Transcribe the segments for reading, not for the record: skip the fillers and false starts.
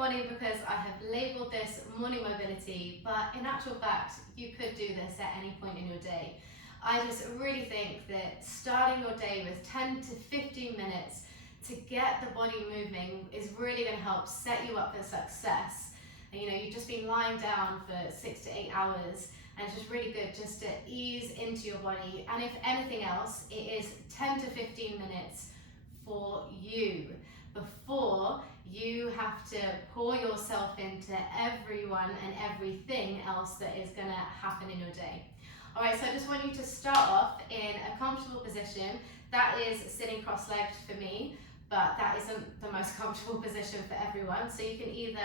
morning because I have labelled this morning mobility, but in actual fact, you could do this at any point in your day. I just really think that starting your day with 10 to 15 minutes to get the body moving is really going to help set you up for success. And, you've just been lying down for 6 to 8 hours, and it's just really good just to ease into your body. And if anything else, it is 10 to 15 minutes for you before you have to pour yourself into everyone and everything else that is going to happen in your day. All right, so I just want you to start off in a comfortable position. That is sitting cross-legged for me, but that isn't the most comfortable position for everyone. So you can either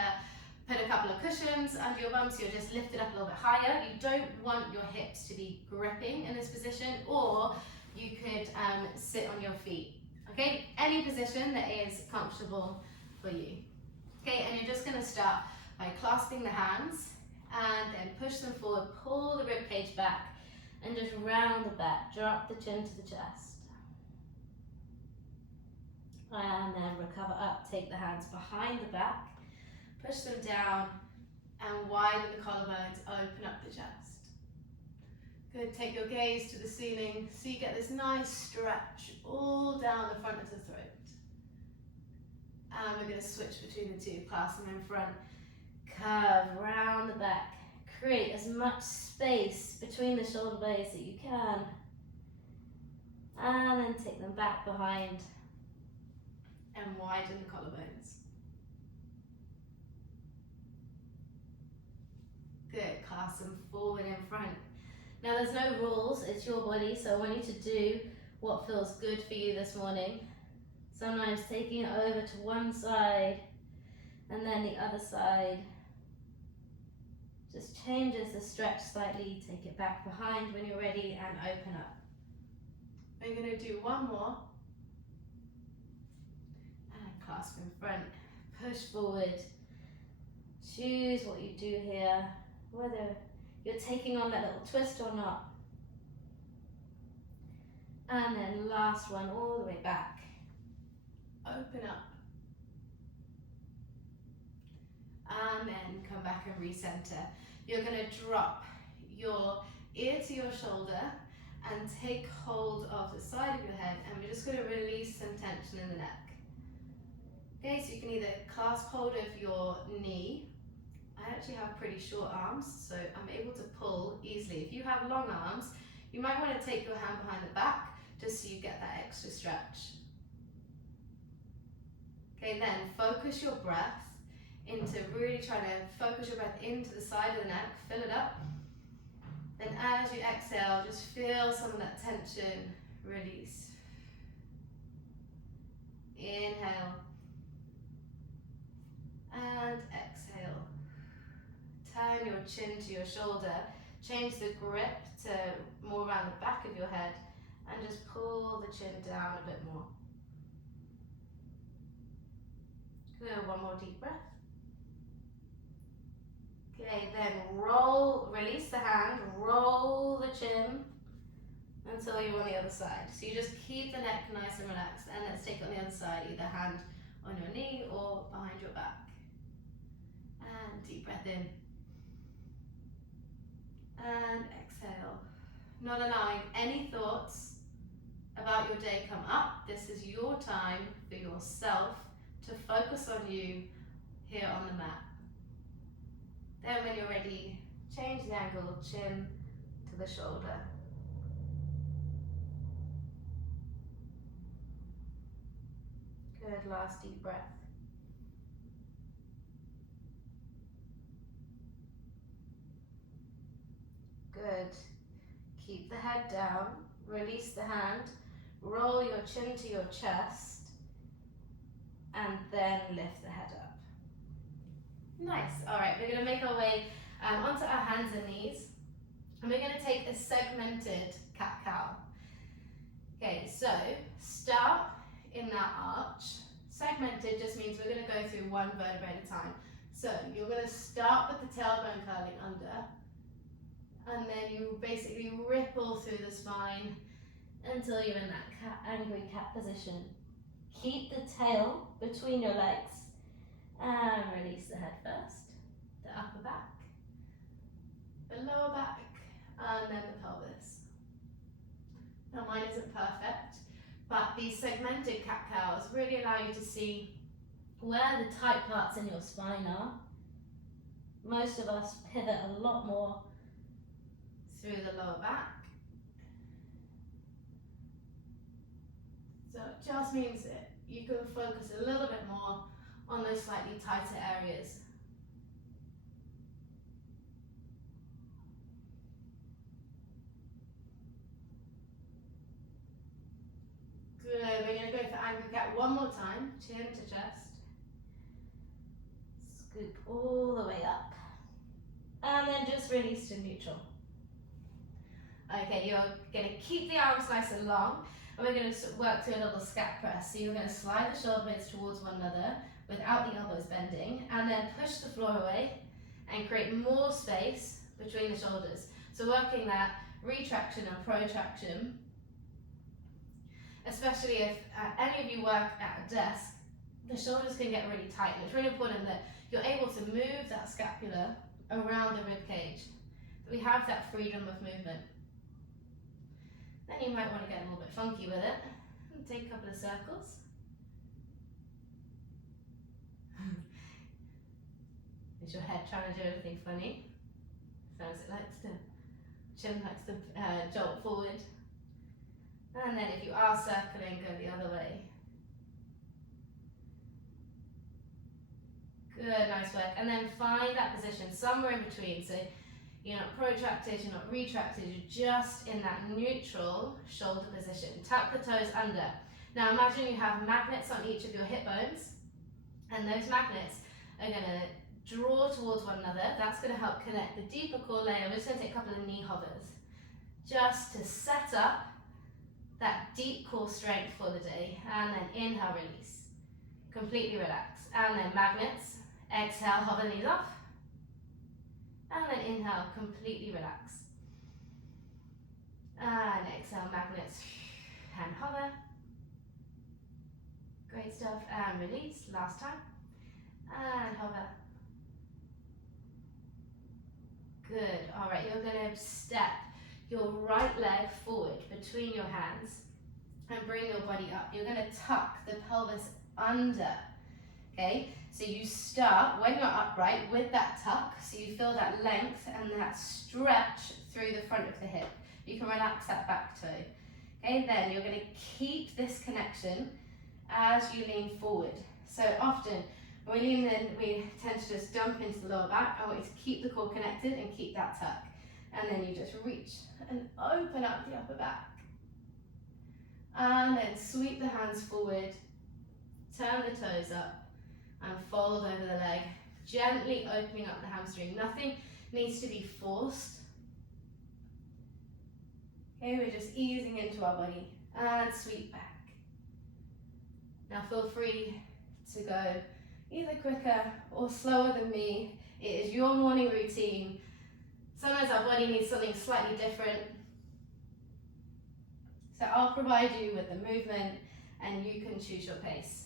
put a couple of cushions under your bum so you're just lifted up a little bit higher. You don't want your hips to be gripping in this position, or you could sit on your feet. Okay, any position that is comfortable for you. Okay, and you're just going to start by clasping the hands and then push them forward, pull the rib cage back and just round the back, drop the chin to the chest. And then recover up, take the hands behind the back, push them down and widen the collarbones, open up the chest. Good, take your gaze to the ceiling so you get this nice stretch all down the front of the throat. And we're going to switch between the two, clasp them in front, curve round the back, create as much space between the shoulder blades that you can, and then take them back behind and widen the collarbones. Good, clasp them forward in front. Now there's no rules, it's your body, so I want you to do what feels good for you this morning. Sometimes taking it over to one side and then the other side. Just changes the stretch slightly, take it back behind when you're ready and open up. We're going to do one more. And clasp in front, push forward. Choose what you do here, whether you're taking on that little twist or not. And then last one, all the way back. Open up. And then come back and recenter. You're going to drop your ear to your shoulder and take hold of the side of your head, and we're just going to release some tension in the neck. Okay, so you can either clasp hold of your knee. I actually have pretty short arms, so I'm able to pull easily. If you have long arms, you might want to take your hand behind the back just so you get that extra stretch. Okay, then focus your breath into really trying to focus your breath into the side of the neck, fill it up. Then as you exhale, just feel some of that tension release. Inhale and exhale. Turn your chin to your shoulder, change the grip to more around the back of your head and just pull the chin down a bit more. Good, one more deep breath. Okay, then release the hand, roll the chin until you're on the other side. So you just keep the neck nice and relaxed, and let's take it on the other side, either hand on your knee or behind your back. And deep breath in. And exhale. Not allowing any thoughts about your day come up. This is your time for yourself to focus on you here on the mat. Then when you're ready, change the angle, chin to the shoulder. Good, last deep breath. Good. Keep the head down, release the hand, roll your chin to your chest, and then lift the head up. Nice. All right, we're going to make our way onto our hands and knees, and we're going to take a segmented cat-cow. Okay, so start in that arch. Segmented just means we're going to go through one vertebrae at a time. So you're going to start with the tailbone curling under, and then you basically ripple through the spine until you're in that angry cat position. Keep the tail between your legs And release the head first, the upper back, the lower back, and then the pelvis. Now mine isn't perfect, but these segmented cat-cows really allow you to see where the tight parts in your spine are. Most of us pivot a lot more through the lower back. So it just means that you can focus a little bit more on those slightly tighter areas. Good, we're going to go for angry cat one more time, chin to chest. Scoop all the way up. And then just release to neutral. Okay, you're going to keep the arms nice and long, and we're going to work through a little scap press. So you're going to slide the shoulder blades towards one another without the elbows bending, and then push the floor away and create more space between the shoulders. So working that retraction and protraction, especially if any of you work at a desk, the shoulders can get really tight, and it's really important that you're able to move that scapula around the rib cage. We have that freedom of movement. Then you might want to get a little bit funky with it and take a couple of circles. Is your head trying to do anything funny? Sounds it likes to, chin likes to jolt forward. And then if you are circling, go the other way. Good, nice work. And then find that position somewhere in between. So you're not protracted, you're not retracted, you're just in that neutral shoulder position. Tuck the toes under. Now imagine you have magnets on each of your hip bones, and those magnets are going to draw towards one another. That's going to help connect the deeper core layer. We're just going to take a couple of knee hovers just to set up that deep core strength for the day. And then inhale, release. Completely relax. And then magnets. Exhale, hover the knees off. And then inhale, completely relax. And exhale, magnets, and hover. Great stuff, and release, last time. And hover. Good, all right, you're gonna step your right leg forward between your hands and bring your body up. You're gonna tuck the pelvis under, okay? So you start, when you're upright, with that tuck, so you feel that length and that stretch through the front of the hip. You can relax that back toe. Okay, then you're going to keep this connection as you lean forward. So often, when we lean in, we tend to just dump into the lower back. I want you to keep the core connected and keep that tuck. And then you just reach and open up the upper back. And then sweep the hands forward, turn the toes up, and fold over the leg, gently opening up the hamstring. Nothing needs to be forced. Okay, we're just easing into our body and sweep back. Now feel free to go either quicker or slower than me. It is your morning routine. Sometimes our body needs something slightly different. So I'll provide you with the movement and you can choose your pace.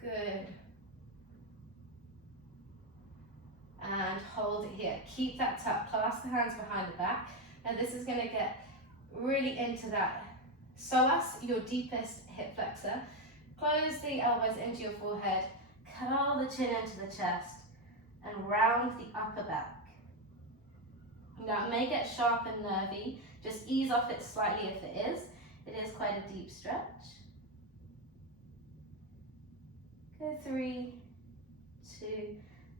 Good. And hold it here. Keep that tuck. Clasp the hands behind the back. And this is going to get really into that psoas, your deepest hip flexor. Close the elbows into your forehead. Curl the chin into the chest. And round the upper back. Now it may get sharp and nervy. Just ease off it slightly if it is. It is quite a deep stretch. Go 3, 2,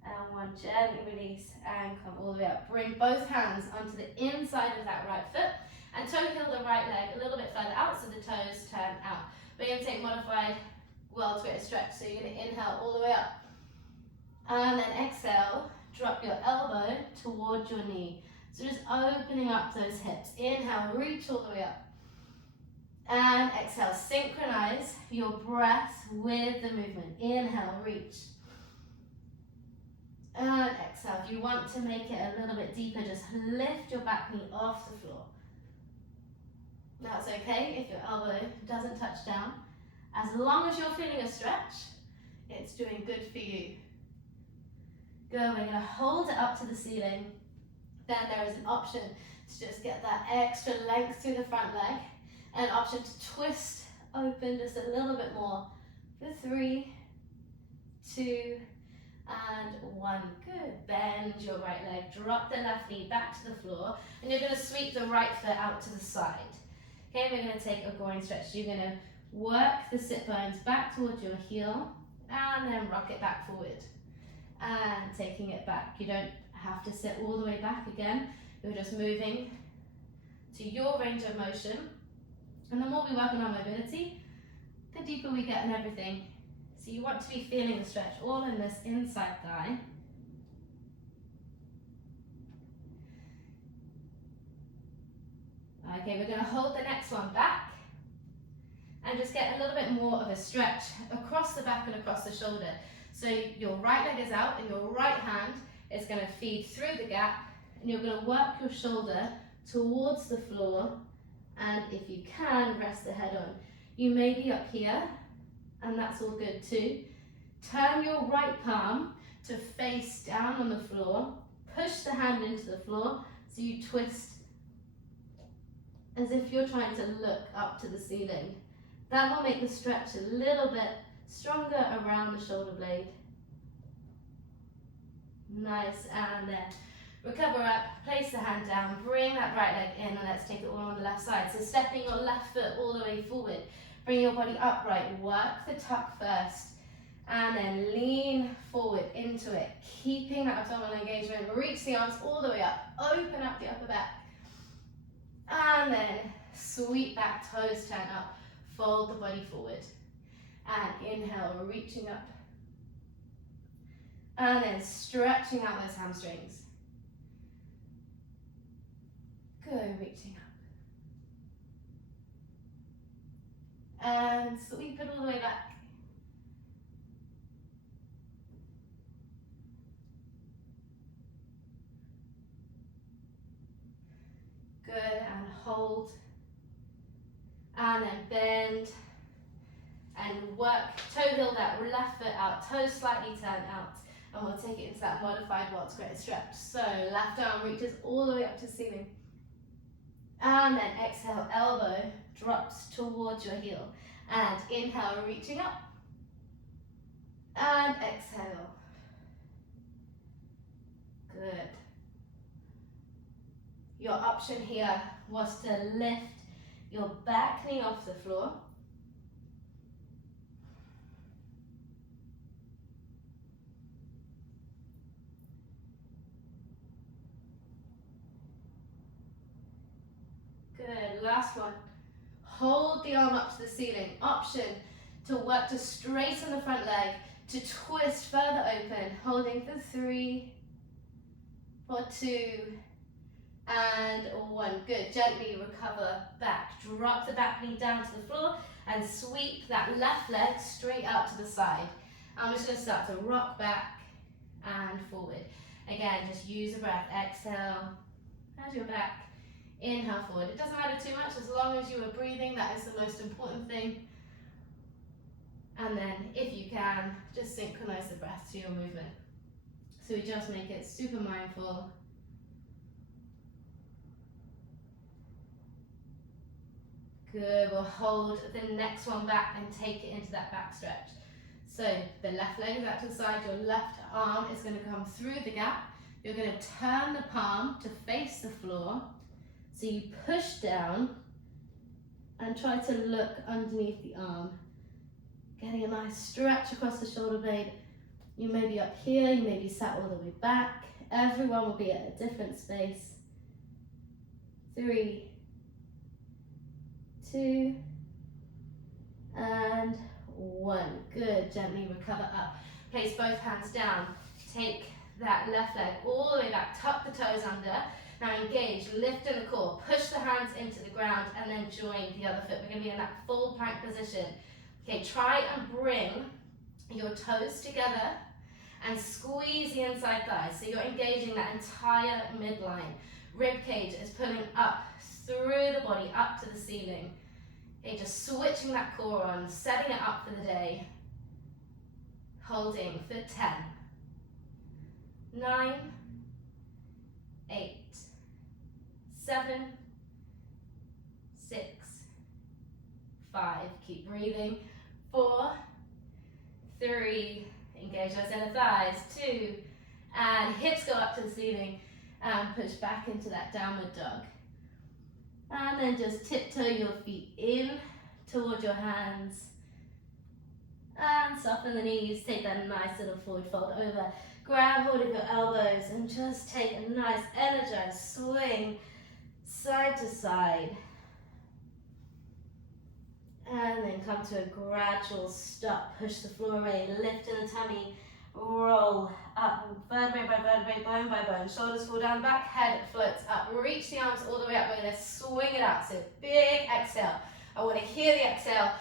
and 1. Gently release and come all the way up. Bring both hands onto the inside of that right foot and toe heel the right leg a little bit further out so the toes turn out. We're going to take modified world's greatest stretch. So you're going to inhale all the way up. And then exhale, drop your elbow towards your knee. So just opening up those hips. Inhale, reach all the way up. And exhale, synchronize your breath with the movement. Inhale, reach. And exhale. If you want to make it a little bit deeper, just lift your back knee off the floor. That's okay if your elbow doesn't touch down. As long as you're feeling a stretch, it's doing good for you. Good, we're gonna hold it up to the ceiling. Then there is an option to just get that extra length through the front leg. An option to twist open just a little bit more. For 3, 2, and 1. Good. Bend your right leg, drop the left knee back to the floor, and you're going to sweep the right foot out to the side. Okay, we're going to take a groin stretch. You're going to work the sit bones back towards your heel, and then rock it back forward. And taking it back. You don't have to sit all the way back again. You're just moving to your range of motion. And the more we work on our mobility, the deeper we get in everything. So you want to be feeling the stretch all in this inside thigh. Okay, we're going to hold the next one back and just get a little bit more of a stretch across the back and across the shoulder. So your right leg is out and your right hand is going to feed through the gap, and you're going to work your shoulder towards the floor, and if you can, rest the head on. You may be up here, and that's all good too. Turn your right palm to face down on the floor. Push the hand into the floor so you twist as if you're trying to look up to the ceiling. That will make the stretch a little bit stronger around the shoulder blade. Nice, and then recover up, place the hand down, bring that right leg in, and let's take it all on the left side. So stepping your left foot all the way forward. Bring your body upright, work the tuck first, and then lean forward into it, keeping that abdominal engagement. Reach the arms all the way up, open up the upper back, and then sweep back, toes turn up, fold the body forward, and inhale, reaching up, and then stretching out those hamstrings. Good, reaching up. And sweep it all the way back. Good, and hold. And then bend. And work, toe heel that left foot out, toes slightly turned out. And we'll take it into that modified what's great stretch. So left arm reaches all the way up to the ceiling. And then exhale, elbow drops towards your heel. And inhale, reaching up. And exhale. Good. Your option here was to lift your back knee off the floor. Good, last one. Hold the arm up to the ceiling. Option to work to straighten the front leg, to twist further open, holding for 3, for 2, and 1. Good, gently recover back. Drop the back knee down to the floor and sweep that left leg straight out to the side. I'm just going to start to rock back and forward. Again, just use the breath. Exhale as you're back. Inhale forward. It doesn't matter too much as long as you are breathing. That is the most important thing. And then, if you can, just synchronize the breath to your movement. So we just make it super mindful. Good. We'll hold the next one back and take it into that back stretch. So the left leg is out to the side. Your left arm is going to come through the gap. You're going to turn the palm to face the floor. So you push down and try to look underneath the arm. Getting a nice stretch across the shoulder blade. You may be up here, you may be sat all the way back. Everyone will be at a different space. 3, 2, and 1. Good, gently recover up. Place both hands down. Take that left leg all the way back, tuck the toes under. Now engage, lift in the core, push the hands into the ground, and then join the other foot. We're going to be in that full plank position. Okay, try and bring your toes together and squeeze the inside thighs. So you're engaging that entire midline. Rib cage is pulling up through the body, up to the ceiling. Okay, just switching that core on, setting it up for the day. Holding for 10, 9, 8, 7, 6, 5, keep breathing, 4, 3, engage those inner thighs, 2, and hips go up to the ceiling, and push back into that downward dog. And then just tiptoe your feet in towards your hands. And soften the knees, take that nice little forward fold over. Grab hold of your elbows and just take a nice energized swing side to side. And then come to a gradual stop. Push the floor away, lift in the tummy, roll up, vertebrae by vertebrae, bone by bone. Shoulders fall down back, head floats up. Reach the arms all the way up. We're going to swing it out. So big exhale. I want to hear the exhale.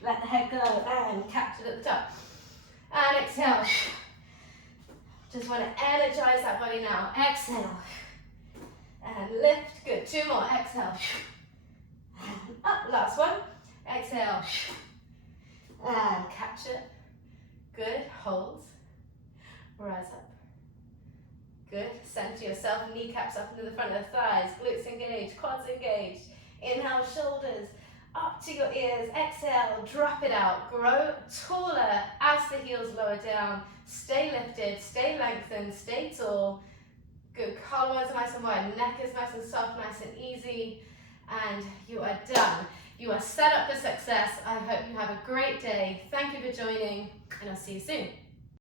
Let the head go and catch it at the top. And exhale. Just want to energize that body now. Exhale. And lift. Good. 2 more. Exhale. And up. Last one. Exhale. And catch it. Good. Hold. Rise up. Good. Center yourself. Kneecaps up into the front of the thighs. Glutes engaged. Quads engaged. Inhale. Shoulders up to your ears. Exhale, drop it out. Grow taller as the heels lower down. Stay lifted, stay lengthened, stay tall. Good. Collarbones are nice and wide. Neck is nice and soft, nice and easy. And you are done. You are set up for success. I hope you have a great day. Thank you for joining, and I'll see you soon.